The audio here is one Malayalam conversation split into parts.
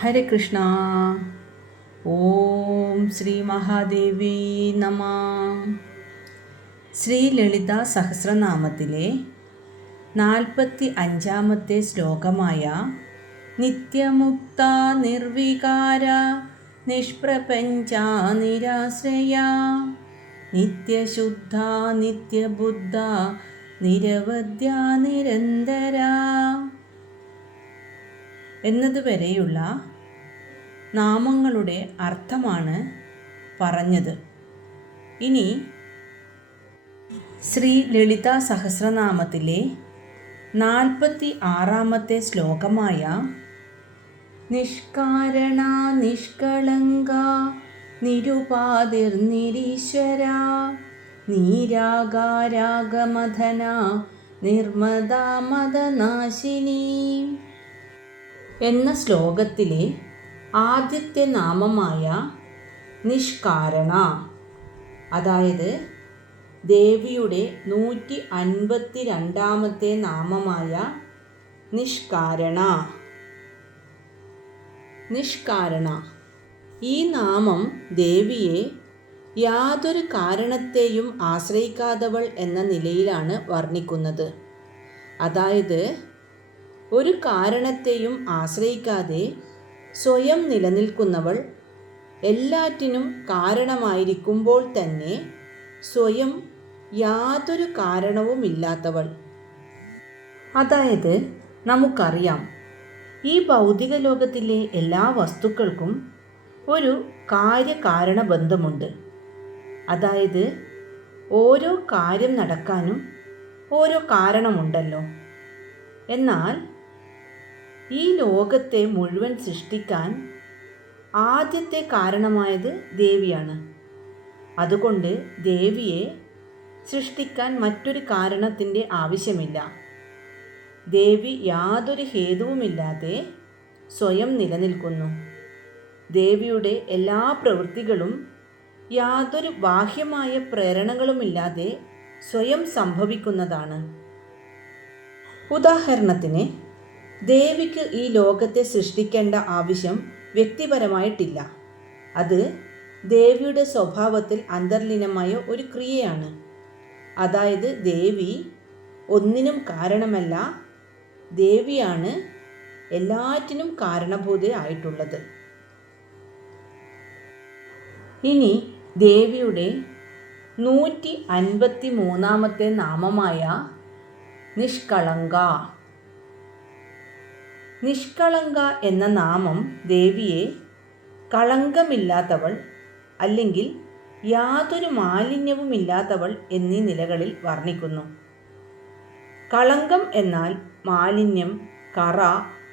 ഹരേ കൃഷ്ണ. ഓം ശ്രീ മഹാദേവി നമ. ശ്രീ ലളിത സഹസ്രനാമത്തിലെ നാൽപ്പത്തി അഞ്ചാമത്തെ ശ്ലോകമായ നിത്യമുക്ത നിർവികാര നിഷ്പ്രപഞ്ച നിരാശ്രയ. നിത്യശുദ്ധ നിത്യബുദ്ധ നിരവധ്യ നിരന്തര. എന്നതുവരെയുള്ള നാമങ്ങളുടെ അർത്ഥമാണ് പറഞ്ഞത്. ഇനി ശ്രീ ലളിത സഹസ്രനാമത്തിലെ നാൽപ്പത്തി ആറാമത്തെ ശ്ലോകമായ നിഷ്കാരണ നിഷ്കളങ്ക നിരുപാതിർ നിരീശ്വര നീരാകാരാഗമധന നിർമ്മദാമദനാശിനി എന്ന ശ്ലോകത്തിലെ ആദ്യത്തെ നാമമായ നിഷ്കാരണ. അതായത് ദേവിയുടെ നൂറ്റി അൻപത്തി രണ്ടാമത്തെ നാമമായ നിഷ്കാരണ. നിഷ്കാരണ. ഈ നാമം ദേവിയെ യാതൊരു കാരണത്തെയും ആശ്രയിക്കാത്തവൾ എന്ന നിലയിലാണ് വർണിക്കുന്നത്. അതായത് ഒരു കാരണത്തെയും ആശ്രയിക്കാതെ സ്വയം നിലനിൽക്കുന്നവൾ എല്ലാറ്റിനും കാരണമായിരിക്കുമ്പോൾ തന്നെ സ്വയം യാതൊരു കാരണവുമില്ലാത്തവൾ. അതായത് നമുക്കറിയാം ഈ ഭൗതിക ലോകത്തിലെ എല്ലാ വസ്തുക്കൾക്കും ഒരു കാര്യകാരണ ബന്ധമുണ്ട് അതായത് ഓരോ കാര്യം നടക്കാനും ഓരോ കാരണമുണ്ടല്ലോ. എന്നാൽ ഈ ലോകത്തെ മുഴുവൻ സൃഷ്ടിക്കാൻ ആദ്യത്തെ കാരണമായത് ദേവിയാണ്. അതുകൊണ്ട് ദേവിയെ സൃഷ്ടിക്കാൻ മറ്റൊരു കാരണത്തിന്റെ ആവശ്യമില്ല. ദേവി യാതൊരു ഹേതുവുമില്ലാതെ സ്വയം നിലനിൽക്കുന്നു. ദേവിയുടെ എല്ലാ പ്രവൃത്തികളും യാതൊരു ബാഹ്യമായ പ്രേരണകളുമില്ലാതെ സ്വയം സംഭവിക്കുന്നതാണ്. ഉദാഹരണത്തിന് ദേവിക്ക് ഈ ലോകത്തെ സൃഷ്ടിക്കേണ്ട ആവശ്യം വ്യക്തിപരമായിട്ടില്ല. അത് ദേവിയുടെ സ്വഭാവത്തിൽ അന്തർലീനമായ ഒരു ക്രിയയാണ്. അതായത് ദേവി ഒന്നിനും കാരണമല്ല ദേവിയാണ് എല്ലാറ്റിനും കാരണഭൂതയായിട്ടുള്ളത് ഇനി ദേവിയുടെ നൂറ്റി അൻപത്തി മൂന്നാമത്തെ നാമമായ നിഷ്കളങ്ക. നിഷ്കളങ്ക എന്ന നാമം ദേവിയെ കളങ്കമില്ലാത്തവൾ അല്ലെങ്കിൽ യാതൊരു മാലിന്യവുമില്ലാത്തവൾ എന്നീ നിലകളിൽ വർണിക്കുന്നു. കളങ്കം എന്നാൽ മാലിന്യം കറ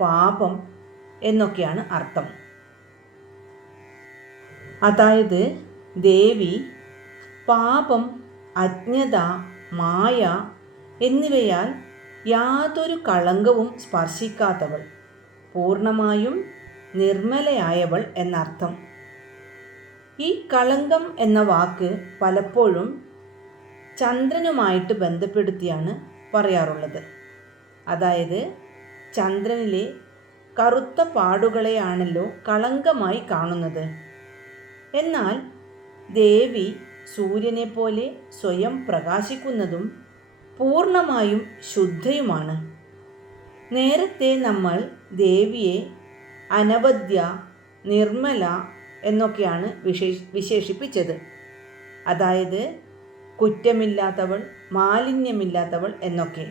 പാപം എന്നൊക്കെയാണ് അർത്ഥം. അതായത് ദേവി പാപം അജ്ഞത മായ എന്നിവയാൽ യാതൊരു കളങ്കവും സ്പർശിക്കാത്തവൾ. പൂർണമായും നിർമ്മലയായവൾ എന്നർത്ഥം. ഈ കളങ്കം എന്ന വാക്ക് പലപ്പോഴും ചന്ദ്രനുമായിട്ട് ബന്ധപ്പെടുത്തിയാണ് പറയാറുള്ളത്. അതായത് ചന്ദ്രനിലെ കറുത്ത പാടുകളെയാണല്ലോ കളങ്കമായി കാണുന്നത്. എന്നാൽ ദേവി സൂര്യനെ പോലെ സ്വയം പ്രകാശിക്കുന്നതും പൂർണമായും ശുദ്ധയുമാണ്. നേരത്തെ നമ്മൾ ദേവിയെ അനവദ്യ നിർമ്മല എന്നൊക്കെയാണ് വിശേഷ വിശേഷിപ്പിച്ചത്. അതായത് കുറ്റമില്ലാത്തവൾ മാലിന്യമില്ലാത്തവൾ എന്നൊക്കെ.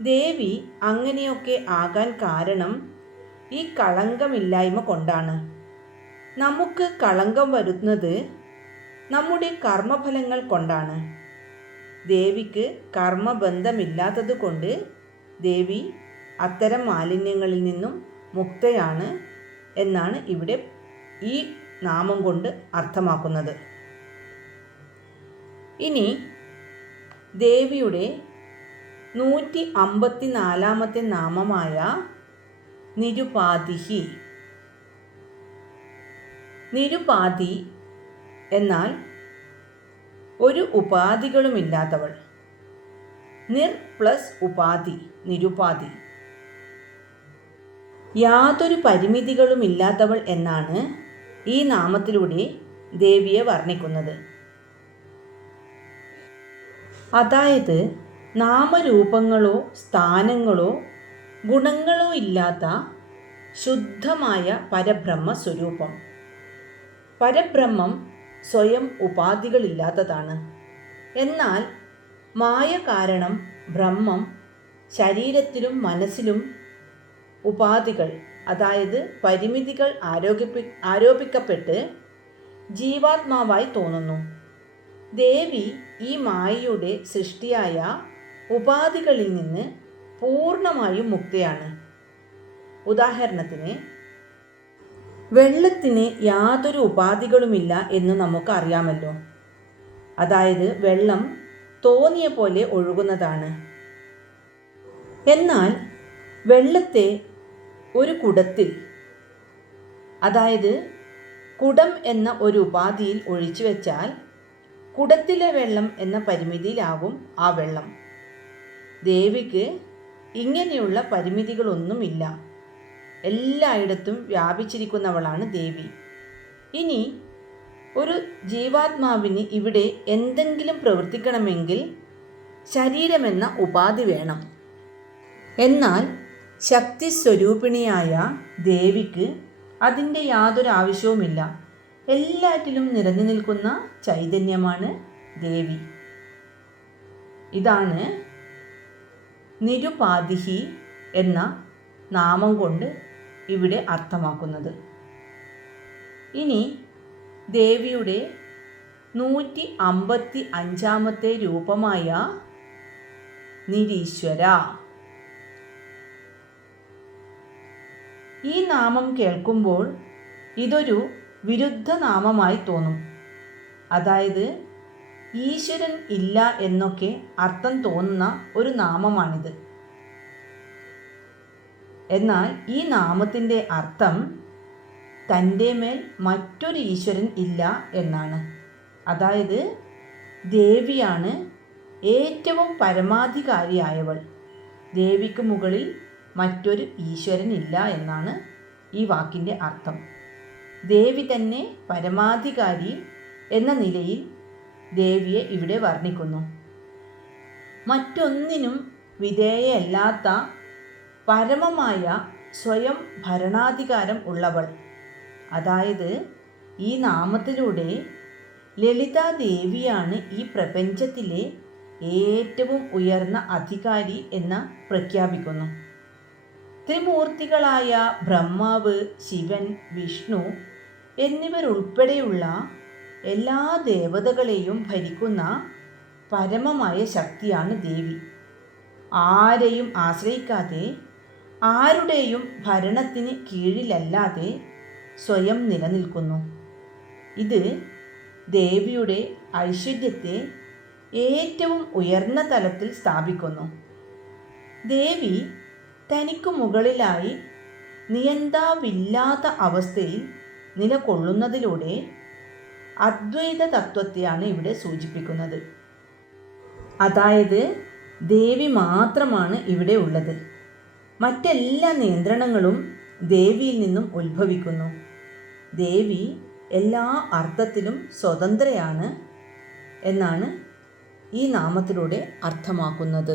ദേവി അങ്ങനെയൊക്കെ ആകാൻ കാരണം ഈ കളങ്കമില്ലായ്മ കൊണ്ടാണ്. നമുക്ക് കളങ്കം വരുന്നത് നമ്മുടെ കർമ്മഫലങ്ങൾ കൊണ്ടാണ്. ദേവിക്ക് കർമ്മബന്ധമില്ലാത്തതുകൊണ്ട് ദേവി അത്തരം മാലിന്യങ്ങളിൽ നിന്നും മുക്തയാണ് എന്നാണ് ഇവിടെ ഈ നാമം കൊണ്ട് അർത്ഥമാക്കുന്നത്. ഇനി ദേവിയുടെ നൂറ്റി അമ്പത്തി നാലാമത്തെ നാമമായ നിരുപാതിഹി നിരുപാധി എന്നാൽ ഒരു ഉപാധികളുമില്ലാത്തവൾ. നിർ പ്ലസ് ഉപാധി നിരുപാധി. യാതൊരു പരിമിതികളുമില്ലാത്തവൾ എന്നാണ് ഈ നാമത്തിലൂടെ ദേവിയെ വർണിക്കുന്നത്. അതായത് നാമരൂപങ്ങളോ സ്ഥാനങ്ങളോ ഗുണങ്ങളോ ഇല്ലാത്ത ശുദ്ധമായ പരബ്രഹ്മ സ്വരൂപം പരബ്രഹ്മം സ്വയം ഉപാധികളില്ലാത്തതാണ്. എന്നാൽ മായ കാരണം ബ്രഹ്മം ശരീരത്തിലും മനസ്സിലും ഉപാധികൾ അതായത് പരിമിതികൾ ആരോപി ആരോപിക്കപ്പെട്ട് ജീവാത്മാവായി തോന്നുന്നു. ദേവി ഈ മായയുടെ സൃഷ്ടിയായ ഉപാധികളിൽ നിന്ന് പൂർണമായും മുക്തയാണ്. ഉദാഹരണത്തിന് വെള്ളത്തിന് യാതൊരു ഉപാധികളുമില്ല എന്ന് നമുക്ക് അറിയാമല്ലോ അതായത് വെള്ളം തോന്നിയ പോലെ ഒഴുകുന്നതാണ്. എന്നാൽ വെള്ളത്തെ ഒരു കുടത്തിൽ അതായത് കുടം എന്ന ഒരു ഉപാധിയിൽ ഒഴിച്ചു വെച്ചാൽ കുടത്തിലെ വെള്ളം എന്ന പരിമിതിയിലാകും ആ വെള്ളം. ദേവിക്ക് ഇങ്ങനെയുള്ള പരിമിതികളൊന്നുമില്ല. എല്ലായിടത്തും വ്യാപിച്ചിരിക്കുന്നവളാണ് ദേവി. ഇനി ഒരു ജീവാത്മാവിന് ഇവിടെ എന്തെങ്കിലും പ്രവർത്തിക്കണമെങ്കിൽ ശരീരമെന്ന ഉപാധി വേണം. എന്നാൽ ശക്തി സ്വരൂപിണിയായ ദേവിക്ക് അതിന്റെ യാതൊരു ആവശ്യവുമില്ല. എല്ലാറ്റിലും നിറഞ്ഞു നിൽക്കുന്ന ചൈതന്യമാണ് ദേവി. ഇതാണ് നിരുപാധിഹി എന്ന നാമം കൊണ്ട് ഇവിടെ അർത്ഥമാക്കുന്നത്. ഇനി ദേവിയുടെ നൂറ്റി അമ്പത്തി അഞ്ചാമത്തെ രൂപമായ നിരീശ്വര. ഈ നാമം കേൾക്കുമ്പോൾ ഇതൊരു വിരുദ്ധ നാമമായി തോന്നും. അതായത് ഈശ്വരൻ ഇല്ല എന്നൊക്കെ അർത്ഥം തോന്നുന്ന ഒരു നാമമാണിത്. എന്നാൽ ഈ നാമത്തിന്റെ അർത്ഥം തന്റെ മേൽ മറ്റൊരു ഈശ്വരൻ ഇല്ല എന്നാണ്. അതായത് ദേവിയാണ് ഏറ്റവും പരമാധികാരിയായവൾ. ദേവിക്ക് മുകളിൽ മറ്റൊരു ഈശ്വരൻ ഇല്ല എന്നാണ് ഈ വാക്കിന്റെ അർത്ഥം. ദേവി തന്നെ പരമാധികാരി എന്ന നിലയിൽ ദേവിയെ ഇവിടെ വർണിക്കുന്നു. മറ്റൊന്നിനും വിധേയല്ലാത്ത പരമമായ സ്വയം ഭരണാധികാരം ഉള്ളവൾ. അതായത് ഈ നാമത്തിലൂടെ ലളിതാദേവിയാണ് ഈ പ്രപഞ്ചത്തിലെ ഏറ്റവും ഉയർന്ന അധികാരി എന്ന് പ്രഖ്യാപിക്കുന്നു. ത്രിമൂർത്തികളായ ബ്രഹ്മാവ് ശിവൻ വിഷ്ണു എന്നിവരുൾപ്പെടെയുള്ള എല്ലാ ദേവതകളെയും ഭരിക്കുന്ന പരമമായ ശക്തിയാണ് ദേവി. ആരെയും ആശ്രയിക്കാതെ ആരുടെയും ഭരണത്തിന് കീഴിലല്ലാതെ സ്വയം നിലനിൽക്കുന്നു. ഇത് ദേവിയുടെ ഐശ്വര്യത്തെ ഏറ്റവും ഉയർന്ന തലത്തിൽ സ്ഥാപിക്കുന്നു. ദേവി തനിക്ക് മുകളിലായി നിയന്താവില്ലാത്ത അവസ്ഥയിൽ നിലകൊള്ളുന്നതിലൂടെ അദ്വൈത തത്വത്തെയാണ് ഇവിടെ സൂചിപ്പിക്കുന്നത്. അതായത് ദേവി മാത്രമാണ് ഇവിടെ ഉള്ളത്. മറ്റെല്ലാ നിയന്ത്രണങ്ങളും ദേവിയിൽ നിന്നും ഉത്ഭവിക്കുന്നു. ദേവി എല്ലാ അർത്ഥത്തിലും സ്വതന്ത്രയാണ് എന്നാണ് ഈ നാമത്തിലൂടെ അർത്ഥമാക്കുന്നത്.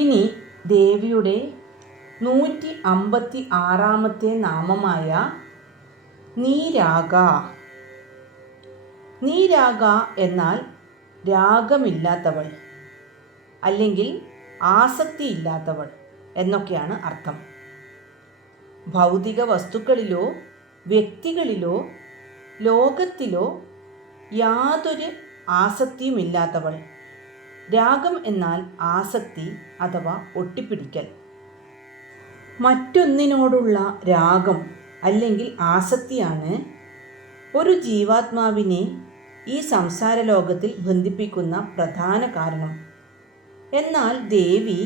ഇനി ദേവിയുടെ നൂറ്റി അമ്പത്തി ആറാമത്തെ നാമമായ നീരാഗ. നീരാഗ എന്നാൽ രാഗമില്ലാത്തവൾ അല്ലെങ്കിൽ ആസക്തിയില്ലാത്തവൾ. എന്നൊക്കെയാണ് അർത്ഥം. ഭൗതിക വസ്തുക്കളിലോ വ്യക്തികളിലോ ലോകത്തിലോ യാതൊരു ആസക്തിയുമില്ലാത്തവൾ. രാഗം എന്നാൽ ആസക്തി അഥവാ ഒട്ടിപ്പിടിക്കൽ. മറ്റൊന്നിനോടുള്ള രാഗം അല്ലെങ്കിൽ ആസക്തിയാണ് ഒരു ജീവാത്മാവിനെ ഈ സംസാര ലോകത്തിൽ ബന്ധിപ്പിക്കുന്ന പ്രധാന കാരണം. എന്നാൽ ദേവി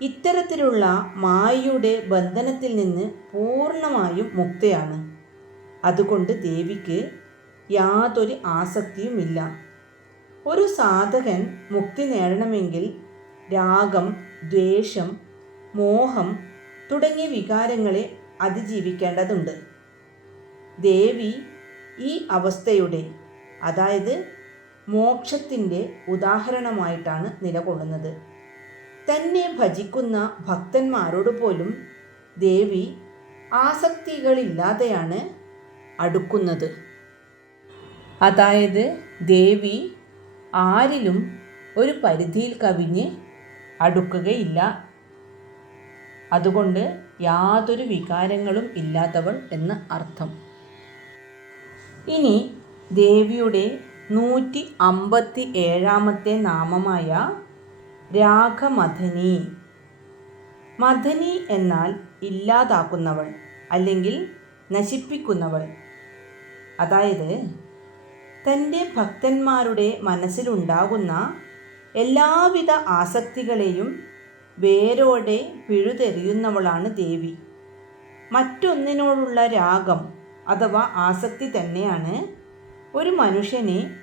ഇത്തരത്തിലുള്ള മായയുടെ ബന്ധനത്തിൽ നിന്ന് പൂർണമായും മുക്തയാണ്. അതുകൊണ്ട് ദേവിക്ക് യാതൊരു ആസക്തിയുമില്ല. ഒരു സാധകൻ മുക്തി നേടണമെങ്കിൽ രാഗം ദ്വേഷം മോഹം തുടങ്ങിയ വികാരങ്ങളെ അതിജീവിക്കേണ്ടതുണ്ട്. ദേവി ഈ അവസ്ഥയുടെ അതായത് മോക്ഷത്തിന്റെ ഉദാഹരണമായിട്ടാണ് നിലകൊള്ളുന്നത്. തന്നെ ഭജിക്കുന്ന ഭക്തന്മാരോട് പോലും ദേവി ആസക്തികളില്ലാതെയാണ് അടുക്കുന്നത്. അതായത് ദേവി ആരിലും ഒരു പരിധിയിൽ കവിഞ്ഞ് അടുക്കുകയില്ല. അതുകൊണ്ട് യാതൊരു വികാരങ്ങളും ഇല്ലാത്തവൾ എന്ന് അർത്ഥം. ഇനി ദേവിയുടെ നൂറ്റി അമ്പത്തി ഏഴാമത്തെ നാമമായ രാഗമഥനി. മഥനി എന്നാൽ ഇല്ലാതാക്കുന്നവൾ അല്ലെങ്കിൽ നശിപ്പിക്കുന്നവൾ. അതായത് തന്റെ ഭക്തന്മാരുടെ മനസ്സിലുണ്ടാകുന്ന എല്ലാവിധ ആസക്തികളെയും വേരോടെ പിഴുതെറിയുന്നവളാണ് ദേവി. മറ്റൊന്നിനോടുള്ള രാഗം അഥവാ ആസക്തി തന്നെയാണ് ഒരു മനുഷ്യനെ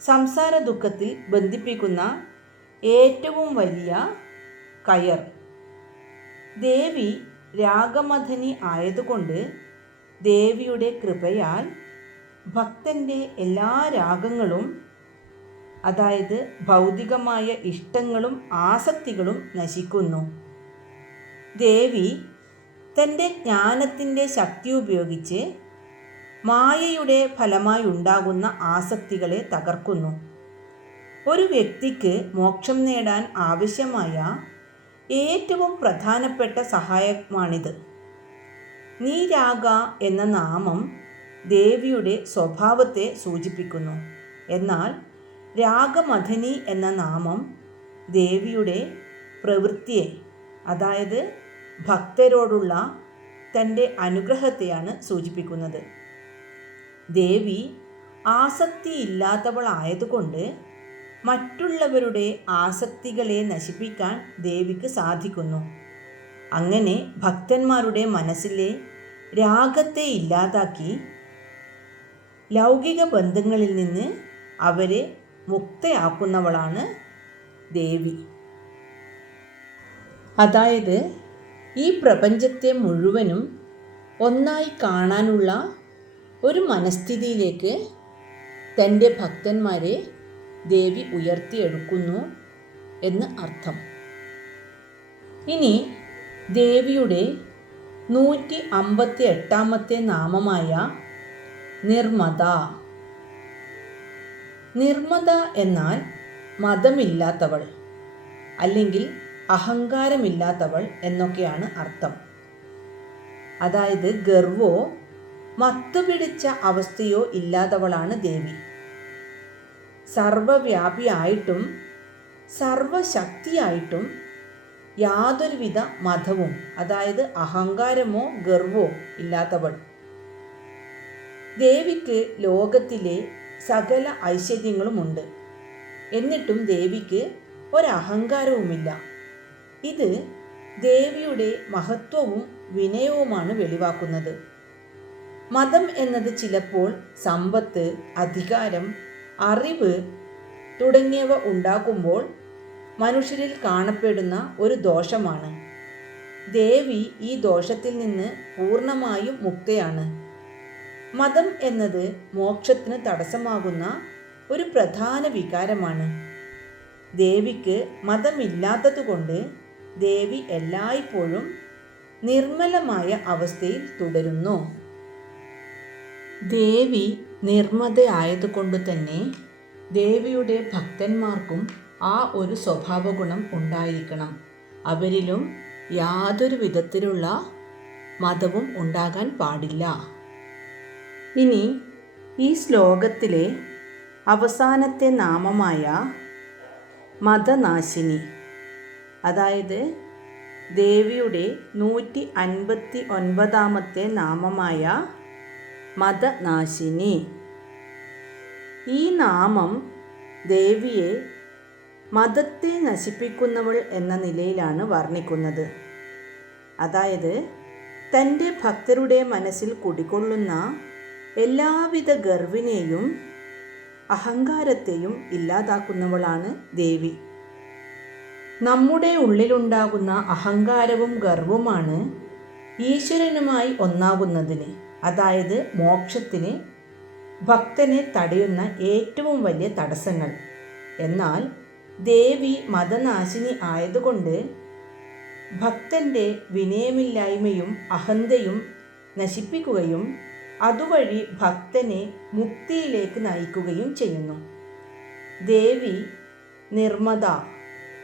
സംസാര ദുഃഖത്തിൽ ബന്ധിപ്പിക്കുന്ന ഏറ്റവും വലിയ കയർ. ദേവി രാഗമഥനി ആയതുകൊണ്ട് ദേവിയുടെ കൃപയാൽ ഭക്തന്റെ എല്ലാ രാഗങ്ങളും അതായത് ഭൗതികമായ ഇഷ്ടങ്ങളും ആസക്തികളും നശിക്കുന്നു. ദേവി തന്റെ ജ്ഞാനത്തിന്റെ ശക്തി ഉപയോഗിച്ച് മായയുടെ ഫലമായി ഉണ്ടാകുന്ന ആസക്തികളെ തകർക്കുന്നു. ഒരു വ്യക്തിക്ക് മോക്ഷം നേടാൻ ആവശ്യമായ ഏറ്റവും പ്രധാനപ്പെട്ട സഹായമാണിത്. നീരാഗ എന്ന നാമം ദേവിയുടെ സ്വഭാവത്തെ സൂചിപ്പിക്കുന്നു. എന്നാൽ രാഗമഥനി എന്ന നാമം ദേവിയുടെ പ്രവൃത്തിയെ അതായത് ഭക്തരോടുള്ള തന്റെ അനുഗ്രഹത്തെയാണ് സൂചിപ്പിക്കുന്നത്. ദേവി ആസക്തിയില്ലാത്തവളായതുകൊണ്ട് മറ്റുള്ളവരുടെ ആസക്തികളെ നശിപ്പിക്കാൻ ദേവിക്ക് സാധിക്കുന്നു. അങ്ങനെ ഭക്തന്മാരുടെ മനസ്സിലെ രാഗത്തെ ഇല്ലാതാക്കി ലൗകിക ബന്ധങ്ങളിൽ നിന്ന് അവരെ മുക്തയാക്കുന്നവളാണ് ദേവി. അതായത് ഈ പ്രപഞ്ചത്തെ മുഴുവനും ഒന്നായി കാണാനുള്ള ഒരു മനസ്ഥിതിയിലേക്ക് തന്റെ ഭക്തന്മാരെ ദേവി ഉയർത്തിയെടുക്കുന്നു എന്ന് അർത്ഥം. ഇനി ദേവിയുടെ നൂറ്റി അമ്പത്തി എട്ടാമത്തെ നാമമായ നിർമ്മത നിർമ്മത എന്നാൽ മതമില്ലാത്തവൾ അല്ലെങ്കിൽ അഹങ്കാരമില്ലാത്തവൾ എന്നൊക്കെയാണ് അർത്ഥം. അതായത് ഗർവോ മത്തുപിടിച്ച അവസ്ഥയോ ഇല്ലാത്തവളാണ് ദേവി. സർവവ്യാപിയായിട്ടും സർവശക്തിയായിട്ടും യാതൊരുവിധ മതവും അതായത് അഹങ്കാരമോ ഗർവോ ഇല്ലാത്തവൾ. ദേവിക്ക് ലോകത്തിലെ സകല ഐശ്വര്യങ്ങളുമുണ്ട്. എന്നിട്ടും ദേവിക്ക് ഒരഹങ്കാരവുമില്ല. ഇത് ദേവിയുടെ മഹത്വവും വിനയവുമാണ് വെളിവാക്കുന്നത്. മതം എന്നത് ചിലപ്പോൾ സമ്പത്ത് അധികാരം അറിവ് തുടങ്ങിയവ ഉണ്ടാക്കുമ്പോൾ മനുഷ്യരിൽ കാണപ്പെടുന്ന ഒരു ദോഷമാണ്. ദേവി ഈ ദോഷത്തിൽ നിന്ന് പൂർണമായും മുക്തയാണ്. മതം എന്നത് മോക്ഷത്തിന് തടസ്സമാകുന്ന ഒരു പ്രധാന വികാരമാണ്. ദേവിക്ക് മതമില്ലാത്തതുകൊണ്ട് ദേവി എല്ലായ്പ്പോഴും നിർമ്മലമായ അവസ്ഥയിൽ തുടരുന്നു. ദേവി നിർമ്മതയായതുകൊണ്ട് തന്നെ ദേവിയുടെ ഭക്തന്മാർക്കും ആ ഒരു സ്വഭാവഗുണം ഉണ്ടായിരിക്കണം. അവരിലും യാതൊരു വിധത്തിലുള്ള മതവും ഉണ്ടാകാൻ പാടില്ല. ഇനി ഈ ശ്ലോകത്തിലെ അവസാനത്തെ നാമമായ മതനാശിനി അതായത് ദേവിയുടെ നൂറ്റി അൻപത്തി ഒൻപതാമത്തെ നാമമായ മതനാശിനി ഈ നാമം ദേവിയെ മതത്തെ നശിപ്പിക്കുന്നവൾ എന്ന നിലയിലാണ് വർണിക്കുന്നത്. അതായത് തന്റെ ഭക്തരുടെ മനസ്സിൽ കുടികൊള്ളുന്ന എല്ലാവിധ ഗർവിനെയും അഹങ്കാരത്തെയും ഇല്ലാതാക്കുന്നവളാണ് ദേവി. നമ്മുടെ ഉള്ളിലുണ്ടാകുന്ന അഹങ്കാരവും ഗർവുമാണ് ഈശ്വരനുമായി ഒന്നാകുന്നതിന്. അതായത് മോക്ഷത്തിന് ഭക്തനെ തടയുന്ന ഏറ്റവും വലിയ തടസ്സങ്ങൾ. എന്നാൽ ദേവി മതനാശിനി ആയതുകൊണ്ട് ഭക്തന്റെ വിനയമില്ലായ്മയും അഹന്തയും നശിപ്പിക്കുകയും അതുവഴി ഭക്തനെ മുക്തിയിലേക്ക് നയിക്കുകയും ചെയ്യുന്നു. ദേവി നിർമ്മത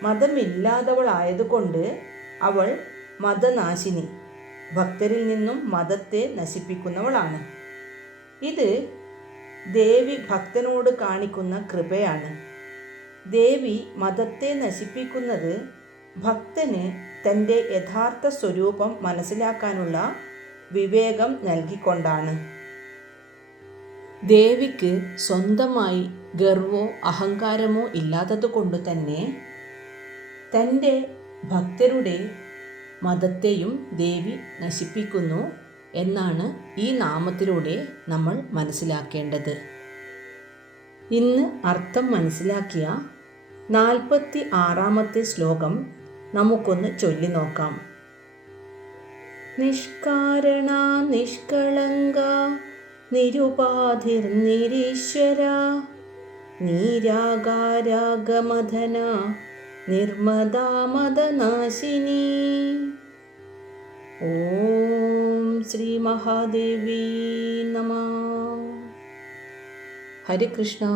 മതമില്ലാത്തവളായതുകൊണ്ട് അവൾ മതനാശിനി. ഭക്തരിൽ നിന്നും മതത്തെ നശിപ്പിക്കുന്നവളാണ്. ഇത് ദേവി ഭക്തനോട് കാണിക്കുന്ന കൃപയാണ്. ദേവി മതത്തെ നശിപ്പിക്കുന്നത് ഭക്തന് തന്റെ യഥാർത്ഥ സ്വരൂപം മനസ്സിലാക്കാനുള്ള വിവേകം നൽകിക്കൊണ്ടാണ്. ദേവിക്ക് സ്വന്തമായി ഗർവോ അഹങ്കാരമോ ഇല്ലാത്തതുകൊണ്ട് തന്നെ തന്റെ ഭക്തരുടെ മതത്തെയും ദേവി നശിപ്പിക്കുന്നു എന്നാണ് ഈ നാമത്തിലൂടെ നമ്മൾ മനസ്സിലാക്കേണ്ടത്. ഇന്ന് അർത്ഥം മനസ്സിലാക്കിയ നാൽപ്പത്തി ആറാമത്തെ ശ്ലോകം നമുക്കൊന്ന് ചൊല്ലി നോക്കാം. നിഷ്കാരണ നിഷ്കളങ്ക നിരുപാധിർനിരീശ്വര നീരാകാരാഗമധന निर्मदा मदनाशिनी। ॐ श्रीमहादेवी नमः। हरे कृष्णा।